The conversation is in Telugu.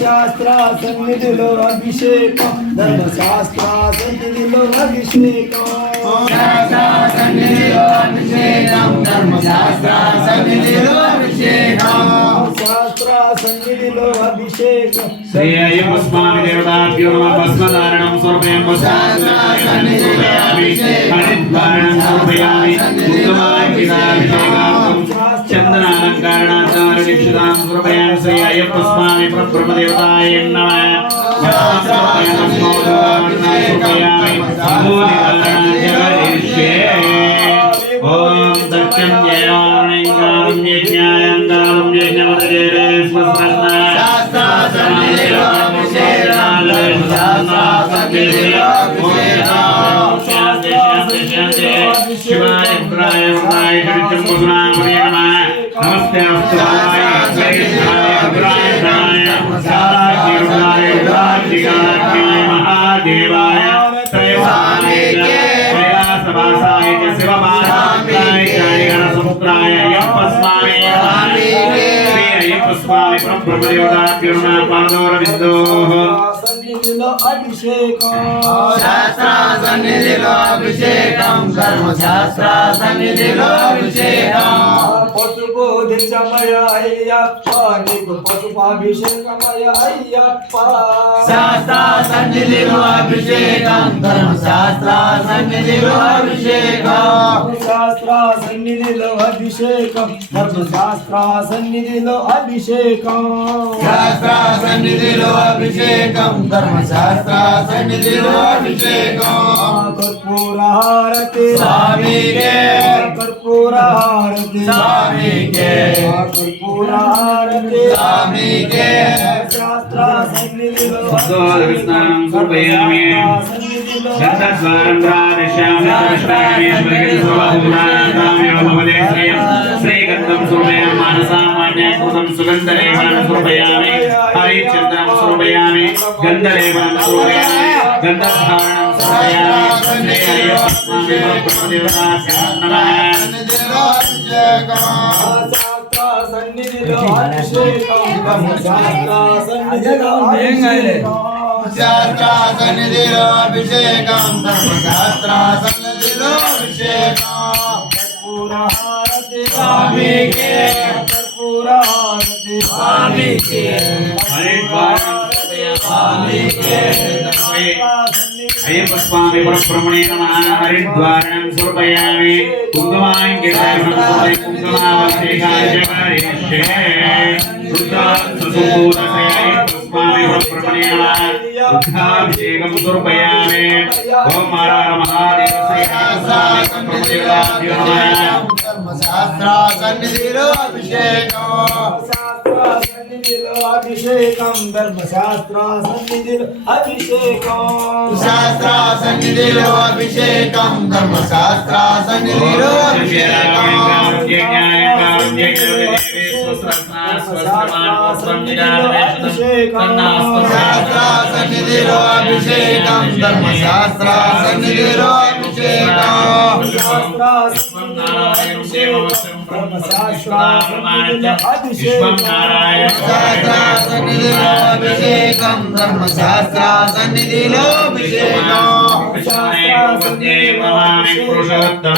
శాస్త్ర సన్నిధిలో అభిషేకం ధర్మశాస్త్ర సన్నిధిలో అభిషేకం ధర్మశాస్త్ర సన్నిధిలో అభిషేకం శాస్త్ర సన్నిధిలో అభిషేకం శ్రీ అయ్యప్ప స్వామి దేవతాభ్యో నమః భస్మధారణం సమర్పయామి హరిద్వారణం సమర్పయామి చందనాలంకారణాచార దీక్షితాం సమర్పయామి శ్రీ అయ్యప్ప స్వామి బ్రహ్మదేవతాయ నమః ఓం సత్యం జయానంగారం యజ్ఞాయంగారం యజ్ఞవదరే స్వస్మరణ శాస్త్రాసన్నిధిలో అభిషేకాలు శాంతి శాంతి శాంతి శివాయ రుద్రాయ రుద్రాయ చరిత్రమునామనే నమః నమస్తే అస్తువాయ రుద్రాయ రుద్రాయ సారాయ రుద్రాయ రుద్రాయ మహాదేవాయ త్రైవాయ కైలాసవాసాయ శివమాసాయ గణసముద్రాయ అయ్యప్ప స్వామి శ్రీ అయ్యప్ప స్వామి బ్రహ్మదేవతాభ్యో నమః పాదోరవిందో సన్నిధిలో అభిషేకం శాస్త్ర సన్నిధిలో అభిషేకం ధర్మశాస్త్ర సన్నిధిలో అభిషేకం పసుపు దిశమయ అయ్యప్ప నీకు పసుపాభిషేకమయ అయ్యప్ప శాస్త్ర సన్నిధిలో అభిషేకం ధర్మశాస్త్ర సన్నిధిలో అభిషేకం శాస్త్ర సన్నిధిలో అభిషేకం ధర్మశాస్త్ర సన్నిధిలో అభిషేకం శాస్త్ర సన్నిధిలో అభిషేకం ధర్మశాస్త్ర సన్నిధిలో అభిషేకం కర్పూర హారతి స్వామికే కర్పూర హారతి స్వామికే కర్పూర హారతి స్వామికే శాస్త్ర సన్నిధిలో విష్ణుం సమర్పయామి గంధద్వారం రాధశ్యామి దర్శయామి స్వర్గస్వభూతానాం భవదే శ్రీగంధం సమర్పయామి మానసామాన్యకృతం సుగంధలేపనం సమర్పయామి హరిచంద్రం సమర్పయామి గంధలేపనం సమర్పయామి గంధధారణం సమర్పయామి శ్రీ అయ్యప్ప స్వామి బ్రహ్మదేవతాభ్యో నమః సన్నిధిలో అభిషేకం శాస్త్ర సన్నిధిలో అభిషేకం ధర్మశాస్త్ర సన్నిధిలో అభిషేకం కర్పూర హారతి స్వామికే కర్పూర హారతి స్వామికే హరిద్వారం స్వామికే అయ్యప్ప స్వామి బ్రహ్మణే నమః హరిద్వారం సమర్పయామి కుంకుమాంకితం కుంకుమాభిషేకాయ పరిష్యే రుద్రాక్షసూరసే అయ్యప్ప స్వామి బ్రహ్మణే నమః రుద్రాభిషేకం సమర్పయామి ఓం హర హర మహాదేవ శ్రీ ధర్మశాస్త్ర సన్నిధిలో అభిషేకం అభిషేకం ధర్మశాస్త్ర సన్నిధిలో అభిషేకం శాస్త్ర సన్నిధిలో అభిషేకం ధర్మశాస్త్ర సన్నిధిలో అభిషేకం శాస్త్ర సన్నిధిలో అభిషేకం ధర్మశాస్త్ర సన్నిధిలో అభిషేకం అభిషేకం ధర్మశాస్త్ర సన్నిధిలో అభిషేకం పురుషోత్తమ